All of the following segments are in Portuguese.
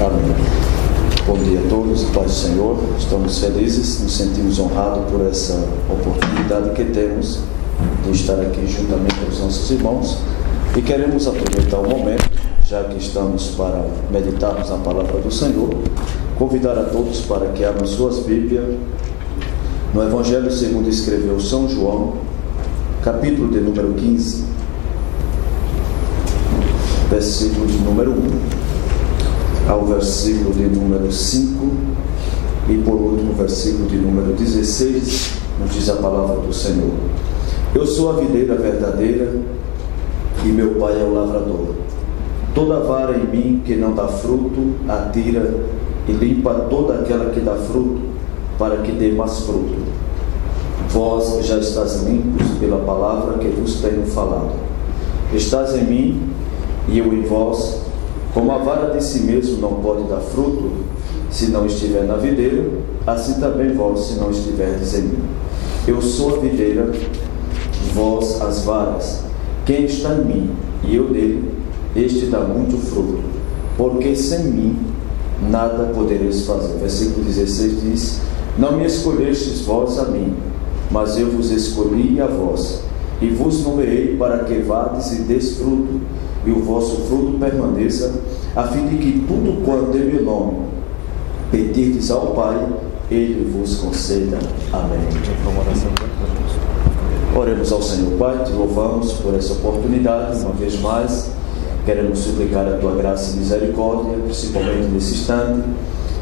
Amém. Bom dia a todos, paz do Senhor. Estamos felizes, nos sentimos honrados por essa oportunidade que temos de estar aqui juntamente com os nossos irmãos e queremos aproveitar o momento, já que estamos para meditarmos na palavra do Senhor, convidar a todos para que abram suas Bíblias no Evangelho segundo escreveu São João, capítulo de número 15, versículo de número 1 ao versículo de número 5 e por último versículo de número 16, nos diz a palavra do Senhor: Eu sou a videira verdadeira e meu Pai é o lavrador. Toda vara em mim que não dá fruto, atira e limpa toda aquela que dá fruto, para que dê mais fruto. Vós já estáis limpos pela palavra que vos tenho falado. Estás em mim e eu em vós. Como a vara de si mesmo não pode dar fruto se não estiver na videira, assim também vós, se não estiverdes em mim. Eu sou a videira, vós as varas. Quem está em mim e eu nele, este dá muito fruto, porque sem mim nada podereis fazer. Versículo 16 diz: Não me escolhestes vós a mim, mas eu vos escolhi a vós, e vos nomeei para que vades e deis fruto, e o vosso fruto permaneça, a fim de que tudo quanto em meu nome pedirdes ao Pai, Ele vos conceda. Amém. Oremos ao Senhor. Pai, te louvamos por essa oportunidade, uma vez mais, queremos suplicar a tua graça e misericórdia, principalmente nesse instante,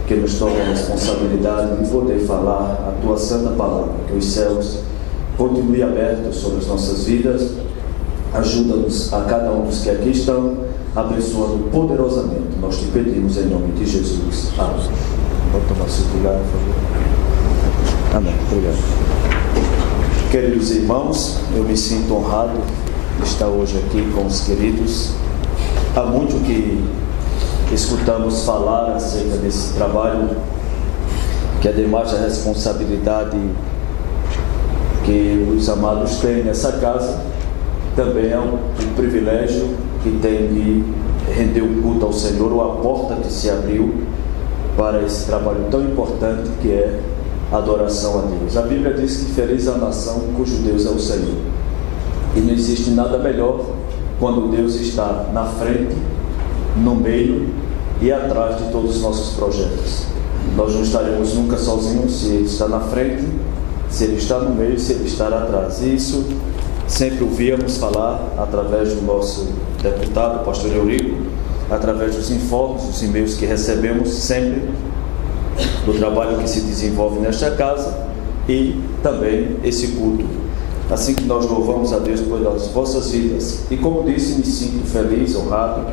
que nos tome a responsabilidade de poder falar a tua santa palavra, que os céus continuem abertos sobre as nossas vidas. Ajuda-nos a cada um dos que aqui estão, abençoando poderosamente. Nós te pedimos em nome de Jesus. Amém. Pode tomar seu lugar, por favor. Amém. Obrigado. Queridos irmãos, eu me sinto honrado de estar hoje aqui com os queridos. Há muito que escutamos falar acerca desse trabalho, que ademais da responsabilidade que os amados têm nessa casa, também é um privilégio que tem de render o culto ao Senhor, ou a porta que se abriu para esse trabalho tão importante que é a adoração a Deus. A Bíblia diz que feliz é a nação cujo Deus é o Senhor. E não existe nada melhor quando Deus está na frente, no meio e atrás de todos os nossos projetos. Nós não estaremos nunca sozinhos se Ele está na frente, se Ele está no meio, se Ele está atrás. E isso sempre ouvíamos falar através do nosso deputado, pastor Eurico, através dos informes, dos e-mails que recebemos sempre do trabalho que se desenvolve nesta casa e também esse culto. Assim que nós louvamos a Deus pelas vossas vidas. E como disse, me sinto feliz, honrado,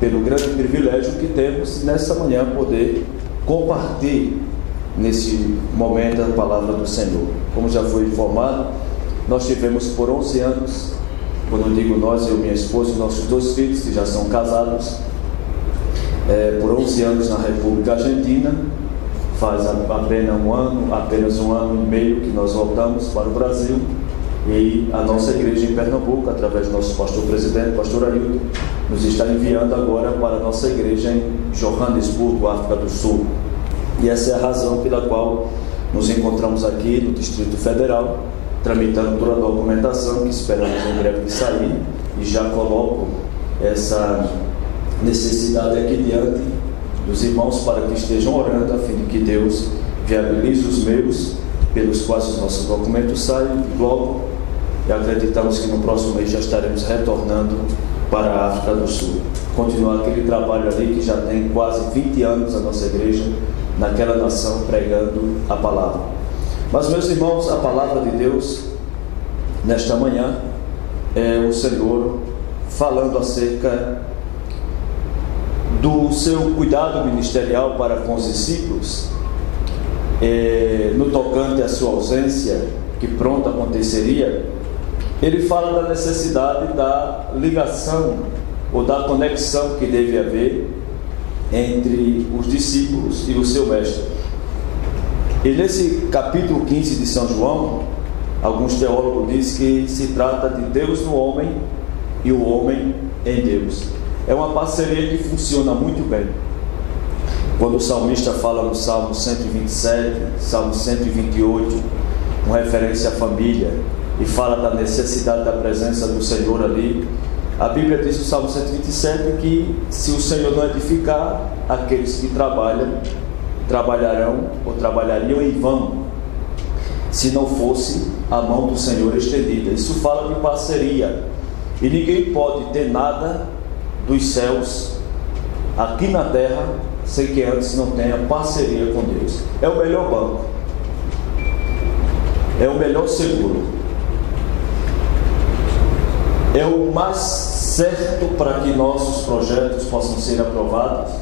pelo grande privilégio que temos nessa manhã poder compartilhar nesse momento a palavra do Senhor. Como já foi informado, nós tivemos por 11 anos, quando eu digo nós, eu, minha esposa e nossos 2 filhos, que já são casados, por 11 anos na República Argentina. Faz apenas um ano e meio que nós voltamos para o Brasil, e a nossa igreja em Pernambuco, através do nosso pastor-presidente, pastor Ailton, nos está enviando agora para a nossa igreja em Johannesburgo, África do Sul. E essa é a razão pela qual nos encontramos aqui no Distrito Federal, tramitando toda a documentação que esperamos em breve sair, e já coloco essa necessidade aqui diante dos irmãos para que estejam orando a fim de que Deus viabilize os meios pelos quais os nossos documentos saiam logo, e acreditamos que no próximo mês já estaremos retornando para a África do Sul, continuar aquele trabalho ali que já tem quase 20 anos a nossa igreja naquela nação pregando a palavra. Mas, meus irmãos, a palavra de Deus nesta manhã é o Senhor falando acerca do seu cuidado ministerial para com os discípulos, no tocante à sua ausência, que pronto aconteceria. Ele fala da necessidade da ligação ou da conexão que deve haver entre os discípulos e o seu mestre. E nesse capítulo 15 de São João, alguns teólogos dizem que se trata de Deus no homem e o homem em Deus. é uma parceria que funciona muito bem. Quando o salmista fala no Salmo 127, Salmo 128, com referência à família, e fala da necessidade da presença do Senhor ali, a Bíblia diz no Salmo 127 que se o Senhor não edificar, aqueles que trabalharão ou trabalhariam em vão, se não fosse a mão do Senhor estendida. Isso fala de parceria, e ninguém pode ter nada dos céus aqui na terra sem que antes não tenha parceria com Deus. É o melhor banco, é o melhor seguro, é o mais certo para que nossos projetos possam ser aprovados.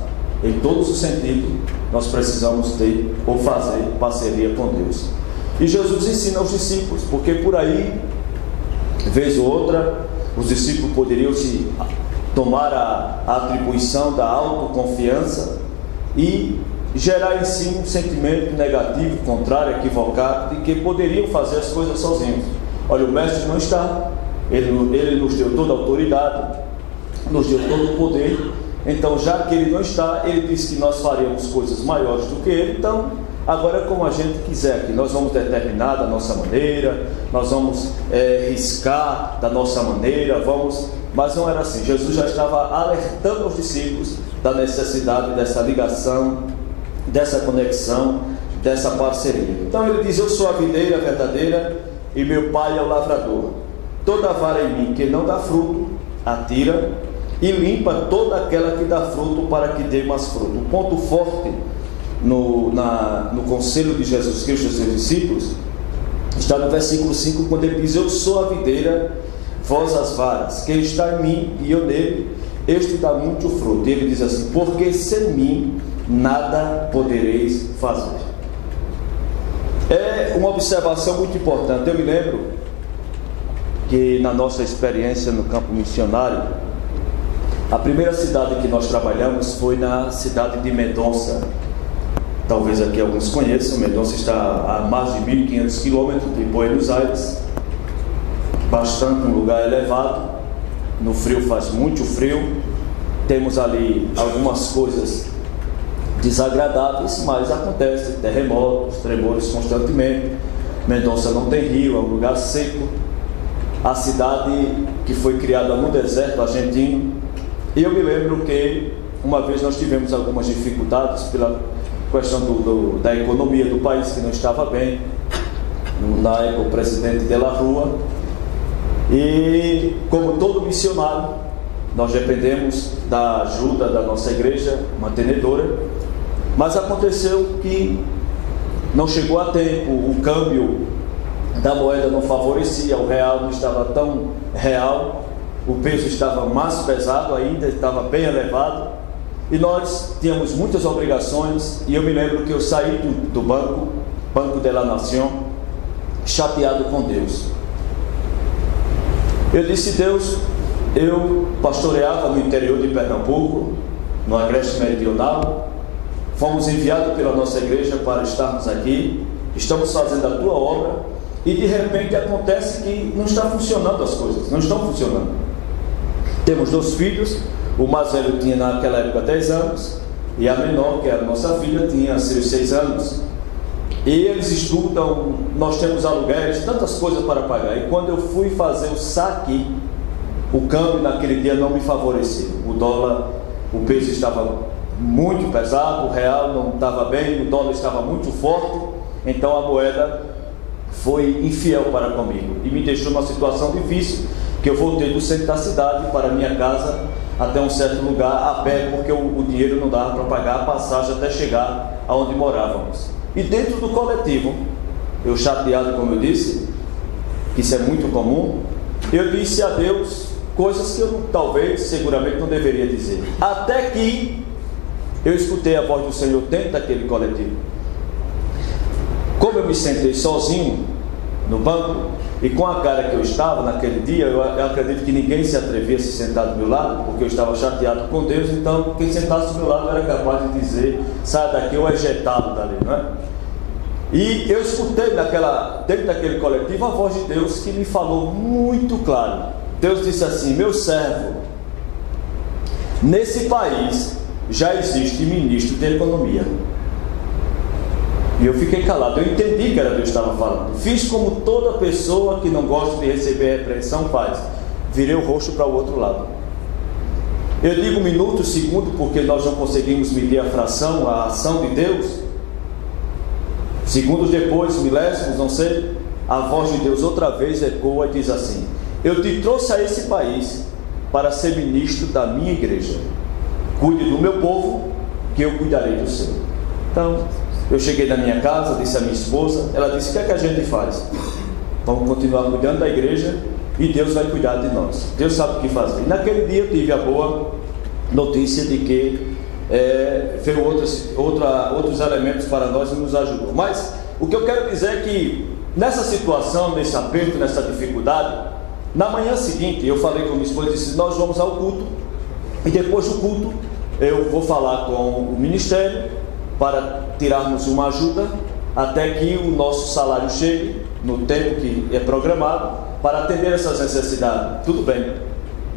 Em todos os sentidos, nós precisamos ter ou fazer parceria com Deus. E Jesus ensina aos discípulos, porque por aí, vez ou outra, os discípulos poderiam se tomar a atribuição da autoconfiança e gerar em si um sentimento negativo, contrário, equivocado, de que poderiam fazer as coisas sozinhos. Olha, o mestre não está, ele nos deu toda a autoridade, nos deu todo o poder. Então, já que ele não está, ele disse que nós faremos coisas maiores do que ele. Então, agora, como a gente quiser, que nós vamos determinar da nossa maneira, nós vamos riscar da nossa maneira, mas não era assim. Jesus já estava alertando os discípulos da necessidade dessa ligação, dessa conexão, dessa parceria. Então ele diz: eu sou a videira verdadeira e meu pai é o lavrador. Toda vara em mim que não dá fruto, atira, e limpa toda aquela que dá fruto, para que dê mais fruto. O ponto forte no conselho de Jesus Cristo aos seus discípulos está no versículo 5, quando ele diz: eu sou a videira, vós as varas. Quem está em mim e eu nele, este dá muito fruto. E ele diz assim: porque sem mim nada podereis fazer. É uma observação muito importante. Eu me lembro que na nossa experiência no campo missionário, a primeira cidade que nós trabalhamos foi na cidade de Mendonça. Talvez aqui alguns conheçam. Mendonça está a mais de 1.500 quilômetros de Buenos Aires, bastante um lugar elevado. No frio faz muito frio, temos ali algumas coisas desagradáveis, mas acontece terremotos, tremores constantemente. Mendonça não tem rio, é um lugar seco. A cidade que foi criada no deserto argentino. E eu me lembro que uma vez nós tivemos algumas dificuldades pela questão da economia do país, que não estava bem. Na época, o presidente de la Rua. E como todo missionário, nós dependemos da ajuda da nossa igreja mantenedora, mas aconteceu que não chegou a tempo, o câmbio da moeda não favorecia, o real não estava tão real, o peso estava mais pesado ainda, estava bem elevado, e nós tínhamos muitas obrigações. E eu me lembro que eu saí do Banco de la Nación, chateado com Deus. Eu disse: Deus, eu pastoreava no interior de Pernambuco, no Agreste Meridional, fomos enviados pela nossa igreja para estarmos aqui, estamos fazendo a tua obra, e de repente acontece que não está funcionando as coisas, não estão funcionando. Temos 2 filhos, o mais velho tinha naquela época 10 anos, e a menor, que era a nossa filha, tinha seus 6 anos. E eles estudam, nós temos aluguéis, tantas coisas para pagar. E quando eu fui fazer o saque, o câmbio naquele dia não me favoreceu. O dólar, o peso estava muito pesado, o real não estava bem, o dólar estava muito forte. Então a moeda foi infiel para comigo e me deixou numa situação difícil, que eu voltei do centro da cidade para a minha casa, até um certo lugar, a pé, porque o dinheiro não dava para pagar a passagem até chegar aonde morávamos. E dentro do coletivo, eu chateado, como eu disse, que isso é muito comum, eu disse a Deus coisas que eu talvez, seguramente não deveria dizer. Até que eu escutei a voz do Senhor dentro daquele coletivo. Como eu me sentei sozinho no banco, e com a cara que eu estava naquele dia, eu acredito que ninguém se atrevia a se sentar do meu lado, porque eu estava chateado com Deus. Então quem sentasse do meu lado era capaz de dizer: sai daqui ou é jetado dali, não é? E eu escutei dentro daquele coletivo a voz de Deus, que me falou muito claro. Deus disse assim: meu servo, nesse país já existe ministro de economia. E eu fiquei calado, eu entendi que era Deus que estava falando. Fiz como toda pessoa que não gosta de receber repreensão faz. Virei o rosto para o outro lado. Eu digo minuto, segundo, porque nós não conseguimos medir a fração, a ação de Deus. Segundos depois, milésimos, não sei, a voz de Deus outra vez ecoa e diz assim: eu te trouxe a esse país para ser ministro da minha igreja. Cuide do meu povo, que eu cuidarei do seu. Então, eu cheguei na minha casa, disse à minha esposa, ela disse: o que é que a gente faz? Vamos continuar cuidando da igreja e Deus vai cuidar de nós. Deus sabe o que fazer. E naquele dia eu tive a boa notícia de que veio outros elementos para nós e nos ajudou. Mas o que eu quero dizer é que nessa situação, nesse aperto, nessa dificuldade, na manhã seguinte eu falei com minha esposa e disse: nós vamos ao culto e depois do culto eu vou falar com o ministério para tirarmos uma ajuda até que o nosso salário chegue no tempo que é programado para atender essas necessidades. Tudo bem.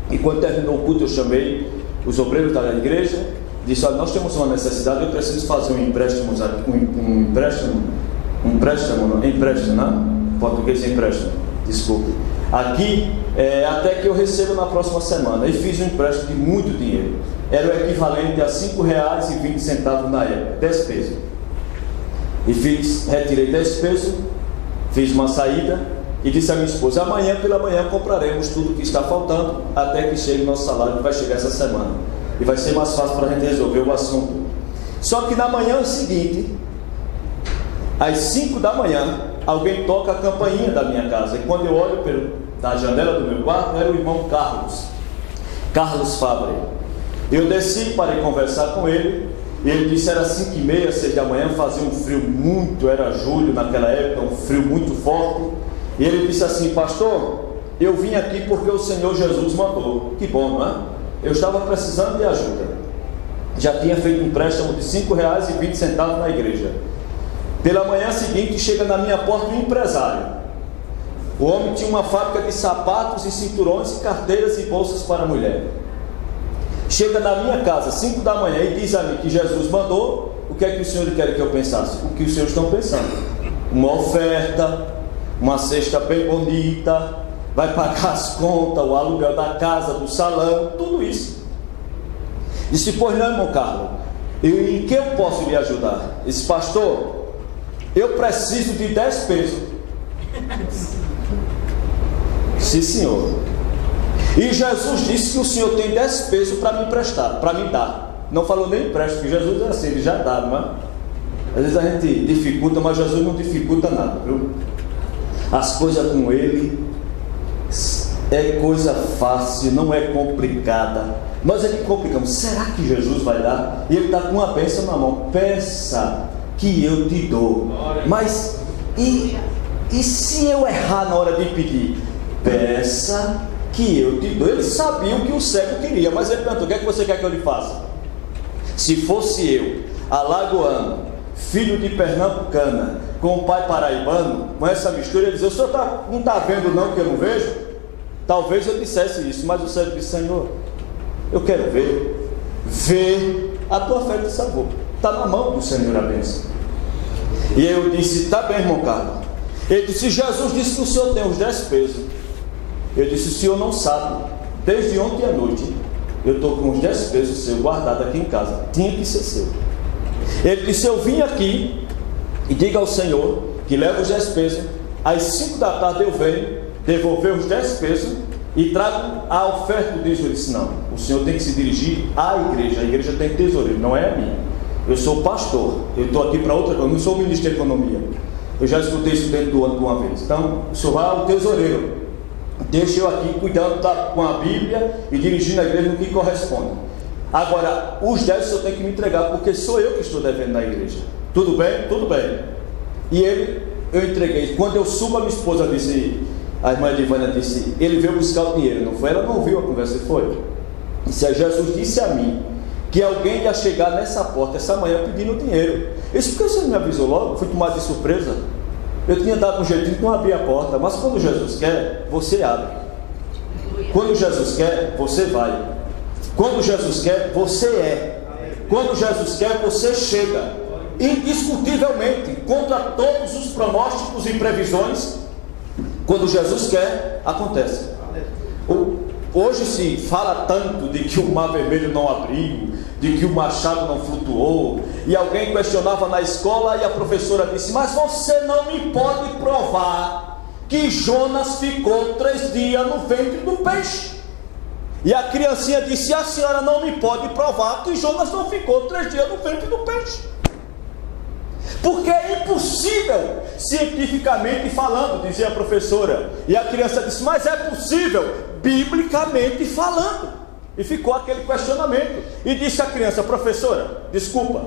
E quando terminou o culto eu chamei os obreiros da igreja, disse: olha, nós temos uma necessidade, eu preciso fazer um empréstimo, né? Português empréstimo, desculpe. Aqui, até que eu recebo na próxima semana. E fiz um empréstimo de muito dinheiro. Era o equivalente a R$ 5,20 na época, 10 pesos. E retirei 10 pesos, fiz uma saída e disse à minha esposa: amanhã pela manhã compraremos tudo que está faltando até que chegue o nosso salário, que vai chegar essa semana. E vai ser mais fácil para a gente resolver o assunto. Só que na manhã seguinte, às 5 da manhã, alguém toca a campainha da minha casa. E quando eu olho da janela do meu quarto, era o irmão Carlos Fabre. Eu desci para ir conversar com ele. E ele disse: era 5h30, 6 da manhã, fazia um frio muito, era julho naquela época, um frio muito forte. E ele disse assim: pastor, eu vim aqui porque o Senhor Jesus mandou. Que bom, não é? Eu estava precisando de ajuda. Já tinha feito um empréstimo de R$ 5,20 na igreja. Pela manhã seguinte chega na minha porta um empresário. O homem tinha uma fábrica de sapatos e cinturões, carteiras e bolsas para mulher. Chega na minha casa 5 da manhã e diz a mim que Jesus mandou. O que é que o Senhor quer que eu pensasse? O que os senhores estão pensando? Uma oferta, uma cesta bem bonita, vai pagar as contas, o aluguel da casa, do salão, tudo isso. Disse: pois não, irmão Carlos, em que eu posso lhe ajudar? Disse: pastor, eu preciso de 10 pesos. Sim, senhor. E Jesus disse que o senhor tem 10 pesos para me emprestar, para me dar. Não falou nem empréstimo, porque Jesus é assim, ele já dá, não é? Às vezes a gente dificulta, mas Jesus não dificulta nada, viu? As coisas com ele é coisa fácil, não é complicada. Nós é que complicamos. Será que Jesus vai dar? E ele está com uma bênção na mão. Peça que eu te dou. Mas e se eu errar na hora de pedir? Peça que eu te dou. Ele sabia o que o cego queria, mas ele perguntou: o que é que você quer que eu lhe faça? Se fosse eu, alagoano, filho de pernambucana, com o pai paraibano, com essa mistura, ele dizia: o senhor não está vendo não que eu não vejo? Talvez eu dissesse isso, mas o cego disse: Senhor, eu quero ver. Vê, a tua fé te salvou. Está na mão do Senhor a bênção. E eu disse: está bem, irmão Carlos. Ele disse: Jesus disse que o senhor tem os 10 pesos. Eu disse: o senhor não sabe, desde ontem à noite eu estou com os 10 pesos seu guardado aqui em casa. Tinha que ser seu. Ele disse: eu vim aqui e diga ao Senhor que leva os 10 pesos. Às 5 da tarde eu venho devolver os 10 pesos e trago a oferta do dízimo. Eu disse: não, o senhor tem que se dirigir à igreja. A igreja tem tesoureiro, não é a mim. Eu sou pastor, eu estou aqui para outra coisa, eu não sou ministro de economia. Eu já escutei isso dentro do ano de uma vez. Então, o senhor vai ao tesoureiro, deixa eu aqui cuidando com a Bíblia e dirigindo a igreja no que corresponde. Agora, os 10 o senhor tem que me entregar, porque sou eu que estou devendo na igreja. Tudo bem? Tudo bem. E eu entreguei. Quando eu subo, a minha esposa disse, a irmã Edivânia disse: ele veio buscar o dinheiro, não foi? Ela não ouviu a conversa, foi. Disse: Jesus disse a mim que alguém ia chegar nessa porta essa manhã pedindo dinheiro. Eu disse: por que você não me avisou logo? Fui tomado de surpresa. Eu tinha dado um jeitinho de não abrir a porta, mas quando Jesus quer, você abre. Quando Jesus quer, você vai. Quando Jesus quer, você é. Quando Jesus quer, você chega. Indiscutivelmente, contra todos os pronósticos e previsões, quando Jesus quer, acontece. Hoje se fala tanto de que o mar vermelho não abriu, de que o machado não flutuou, e alguém questionava na escola e a professora disse: mas você não me pode provar que Jonas ficou 3 dias no ventre do peixe. E a criancinha disse: a senhora não me pode provar que Jonas não ficou 3 dias no ventre do peixe, porque é impossível, cientificamente falando, dizia a professora. E a criança disse: mas é possível, biblicamente falando. E ficou aquele questionamento. E disse a criança: professora, desculpa,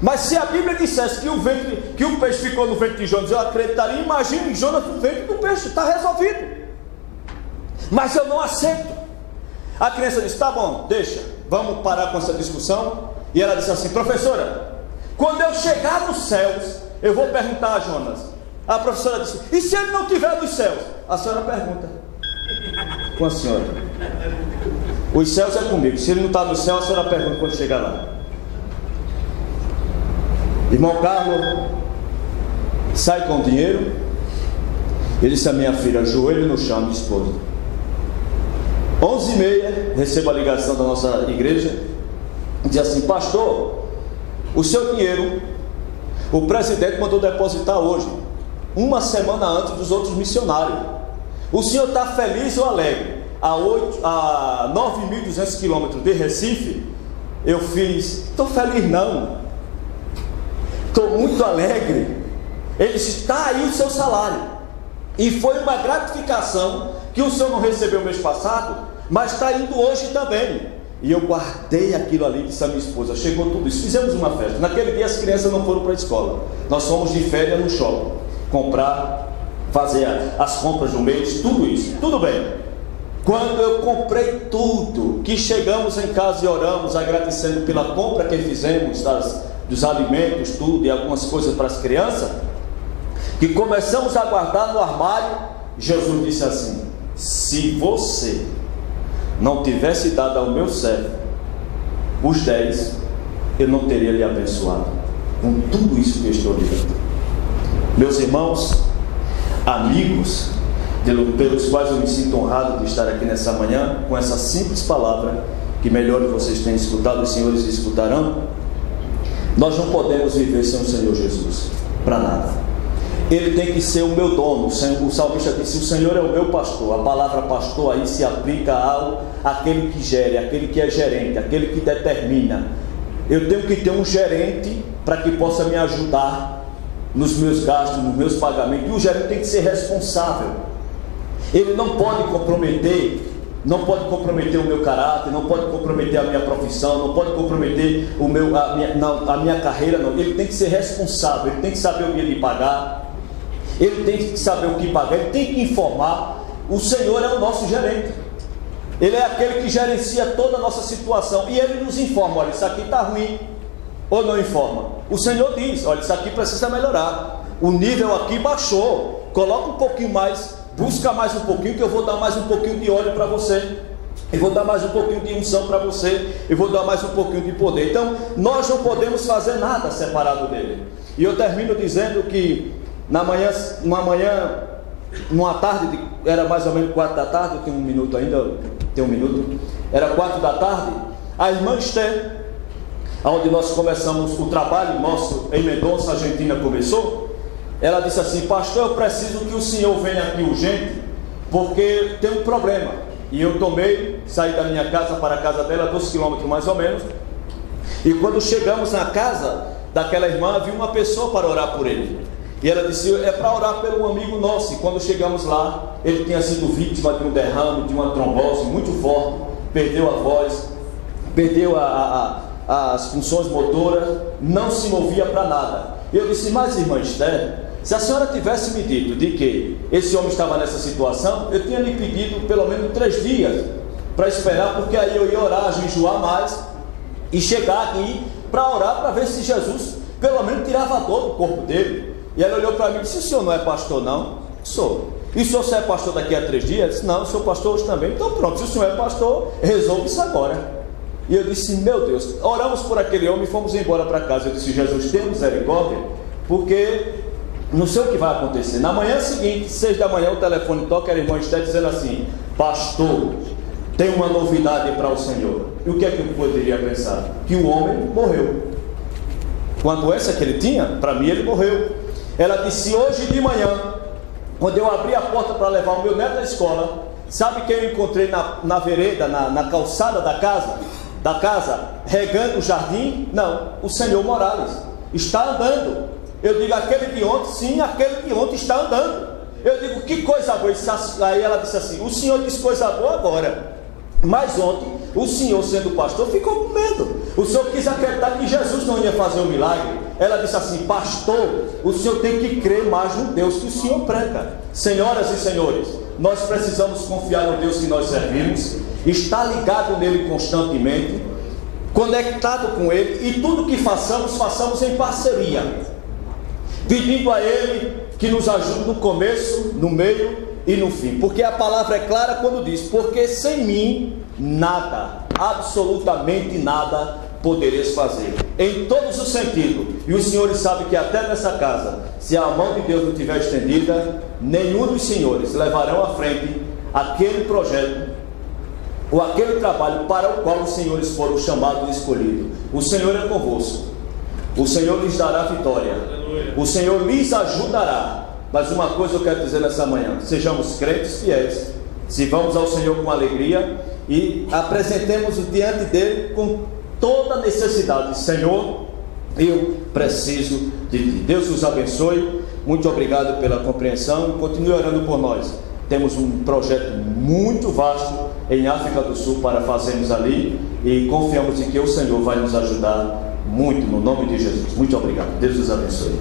mas se a Bíblia dissesse que o peixe ficou no ventre de Jonas, eu acreditaria. Imagine Jonas no ventre do peixe, está resolvido. Mas eu não aceito. A criança disse: tá bom, deixa, vamos parar com essa discussão. E ela disse assim: professora, quando eu chegar nos céus, eu vou perguntar a Jonas. A professora disse: e se ele não estiver nos céus? A senhora pergunta com a senhora. Os céus é comigo. Se ele não está no céu, a senhora pergunta quando chegar lá. Irmão Carlos sai com o dinheiro. Ele disse: a minha filha, joelho no chão, minha esposa. 11h30, recebo a ligação da nossa igreja. Diz assim: pastor, o seu dinheiro, o presidente mandou depositar hoje, uma semana antes dos outros missionários. O senhor está feliz ou alegre? A 9.200 quilômetros de Recife, eu fiz: estou feliz não, estou muito alegre. Ele disse: está aí o seu salário. E foi uma gratificação que o senhor não recebeu mês passado, mas está indo hoje também. E eu guardei aquilo ali, disse a minha esposa. Chegou tudo isso, fizemos uma festa. Naquele dia as crianças não foram para a escola. Nós fomos de férias no shopping, comprar, fazer as compras do mês, tudo isso, tudo bem. Quando eu comprei tudo, que chegamos em casa e oramos, agradecendo pela compra que fizemos dos alimentos, tudo, e algumas coisas para as crianças, que começamos a guardar no armário, Jesus disse assim: se você não tivesse dado ao meu servo os 10, eu não teria lhe abençoado com tudo isso que eu estou lhe dando. Meus irmãos, amigos, pelos quais eu me sinto honrado de estar aqui nessa manhã, com essa simples palavra, que melhor vocês têm escutado, os senhores escutarão. Nós não podemos viver sem o Senhor Jesus, para nada. Ele tem que ser o meu dono. O salmista disse: o Senhor é o meu pastor. A palavra pastor aí se aplica àquele que gere, aquele que é gerente, aquele que determina. Eu tenho que ter um gerente para que possa me ajudar nos meus gastos, nos meus pagamentos. E o gerente tem que ser responsável. Ele não pode comprometer o meu caráter, não pode comprometer a minha profissão, não pode comprometer a minha carreira, não. Ele tem que ser responsável, ele tem que saber o que ele pagar, ele tem que saber o que pagar, ele tem que informar. O Senhor é o nosso gerente, Ele é aquele que gerencia toda a nossa situação, e Ele nos informa: olha, isso aqui está ruim, ou não informa? O Senhor diz: olha, isso aqui precisa melhorar, o nível aqui baixou, coloca um pouquinho mais, busca mais um pouquinho, que eu vou dar mais um pouquinho de óleo para você, eu vou dar mais um pouquinho de unção para você, eu vou dar mais um pouquinho de poder. Então nós não podemos fazer nada separado dele. E eu termino dizendo que numa tarde, era mais ou menos 4 da tarde, eu tenho um minuto ainda, era 4 da tarde, a irmã Esther, onde nós começamos o trabalho nosso em Mendonça, Argentina, começou, ela disse assim: pastor, eu preciso que o senhor venha aqui urgente, porque tem um problema. E eu saí da minha casa para a casa dela, 12 quilômetros mais ou menos, e quando chegamos na casa daquela irmã, havia uma pessoa para orar por ele, e ela disse: é para orar pelo amigo nosso. E quando chegamos lá, ele tinha sido vítima de um derrame, de uma trombose muito forte, perdeu a voz, perdeu as funções motoras, não se movia para nada. E eu disse: mas irmã Esther, se a senhora tivesse me dito de que esse homem estava nessa situação, eu tinha lhe pedido pelo menos 3 dias para esperar, porque aí eu ia orar, jejuar mais e chegar aqui para orar, para ver se Jesus pelo menos tirava a dor do corpo dele. E ela olhou para mim e disse: o senhor não é pastor não? Sou. E o senhor só é pastor daqui a 3 dias? Eu disse, não, eu sou pastor hoje também. Então pronto, se o senhor é pastor, resolve isso agora. E eu disse, meu Deus, oramos por aquele homem e fomos embora para casa. Eu disse, Jesus, tenha misericórdia, porque não sei o que vai acontecer. Na manhã seguinte, 6 da manhã, o telefone toca, era a irmã Esté dizendo assim, pastor, tem uma novidade para o senhor. E o que é que eu poderia pensar? Que o homem morreu. Com a doença que ele tinha, para mim ele morreu. Ela disse, hoje de manhã, quando eu abri a porta para levar o meu neto à escola, sabe quem eu encontrei na vereda, na calçada da casa, regando o jardim? Não, o senhor Morales está andando. Eu digo, aquele de ontem? Sim, aquele de ontem está andando. Eu digo, que coisa boa. Aí ela disse assim, o senhor disse coisa boa agora, mas ontem o senhor, sendo pastor, ficou com medo. O senhor quis acreditar que Jesus não ia fazer um milagre. Ela disse assim, pastor, o senhor tem que crer mais no Deus que o senhor prega. Senhoras e senhores, nós precisamos confiar no Deus que nós servimos, estar ligado nele constantemente, conectado com ele, e tudo que façamos em parceria, pedindo a ele que nos ajude no começo, no meio e no fim, porque a palavra é clara quando diz, porque sem mim nada, absolutamente nada podereis fazer, em todos os sentidos. E os senhores sabem que até nessa casa, se a mão de Deus não estiver estendida, nenhum dos senhores levarão à frente aquele projeto ou aquele trabalho para o qual os senhores foram chamados e escolhidos. O Senhor é convosco, o Senhor lhes dará vitória, o Senhor lhes ajudará. Mas uma coisa eu quero dizer nessa manhã, sejamos crentes fiéis, sirvamos ao Senhor com alegria e apresentemos diante dele com toda a necessidade. Senhor, eu preciso de ti. Deus os abençoe, muito obrigado pela compreensão, continue orando por nós. Temos um projeto muito vasto em África do Sul para fazermos ali, e confiamos em que o Senhor vai nos ajudar muito, no nome de Jesus. Muito obrigado, Deus os abençoe.